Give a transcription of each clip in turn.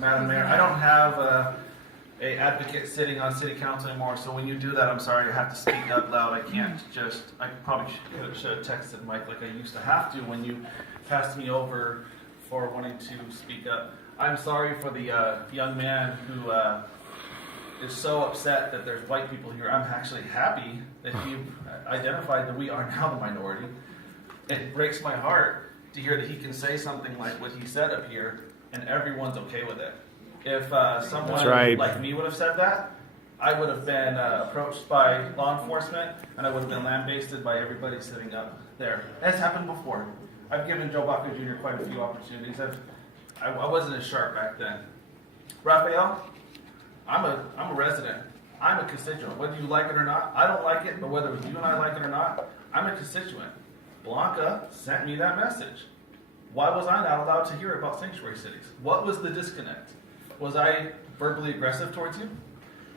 Madam Mayor. I don't have a advocate sitting on city council anymore, so when you do that, I'm sorry, I have to speak up loud. I can't just, I probably should have texted Mike like I used to have to when you passed me over for wanting to speak up. I'm sorry for the young man who is so upset that there's white people here. I'm actually happy that you identified that we are now the minority. It breaks my heart to hear that he can say something like what he said up here and everyone's okay with it. If someone like me would have said that, I would have been approached by law enforcement and I would have been lambasted by everybody sitting up there. That's happened before. I've given Joe Baca Jr. quite a few opportunities. I wasn't as sharp back then. Rafael, I'm a resident. I'm a constituent. Whether you like it or not, I don't like it, but whether you and I like it or not, I'm a constituent. Blanca sent me that message. Why was I not allowed to hear about sanctuary cities? What was the disconnect? Was I verbally aggressive towards you?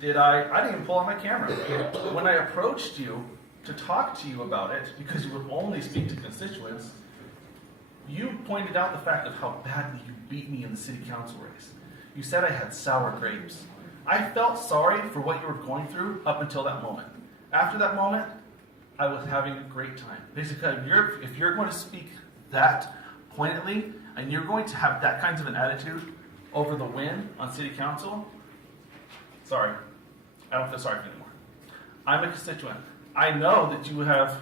I didn't even pull out my camera. When I approached you to talk to you about it, because you would only speak to constituents, you pointed out the fact of how badly you beat me in the city council race. You said I had sour grapes. I felt sorry for what you were going through up until that moment. After that moment, I was having a great time. Basically, if you're going to speak that pointedly, and you're going to have that kind of an attitude over the win on city council, sorry, I don't feel sorry for you anymore. I'm a constituent. I know that you have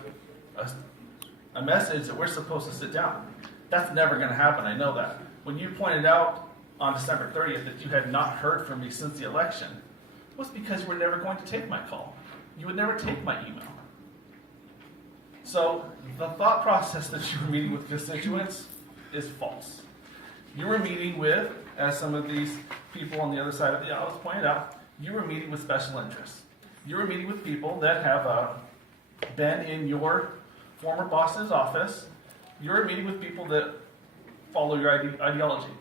a message that we're supposed to sit down. That's never going to happen, I know that. When you pointed out on December 30th that you had not heard from me since the election, it was because you were never going to take my call. You would never take my email. So the thought process that you were meeting with constituents is false. You were meeting with, as some of these people on the other side of the aisle pointed out, you were meeting with special interests. You were meeting with people that have been in your former boss's office. You were meeting with people that follow your ideology.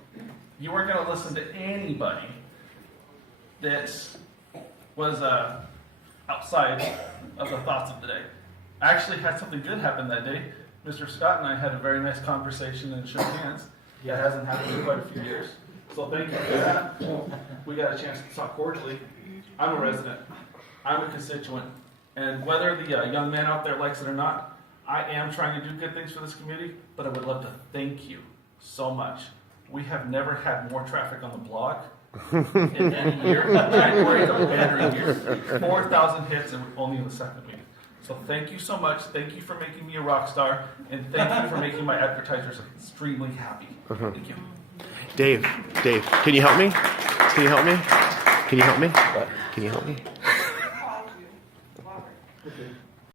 You weren't going to listen to anybody that was outside of the thoughts of the day. I actually had something good happen that day. Mr. Scott and I had a very nice conversation and shook hands. That hasn't happened in quite a few years. So thank you for that. We got a chance to talk cordially. I'm a resident. I'm a constituent. And whether the young man out there likes it or not, I am trying to do good things for this community, but I would love to thank you so much. We have never had more traffic on the block in any year. January is a banner year. 4,000 hits and only in the second week. So thank you so much. Thank you for making me a rock star. And thank you for making my advertisers extremely happy. Thank you. Dave, can you help me? Can you help me? Can you help me? What? Can you help me?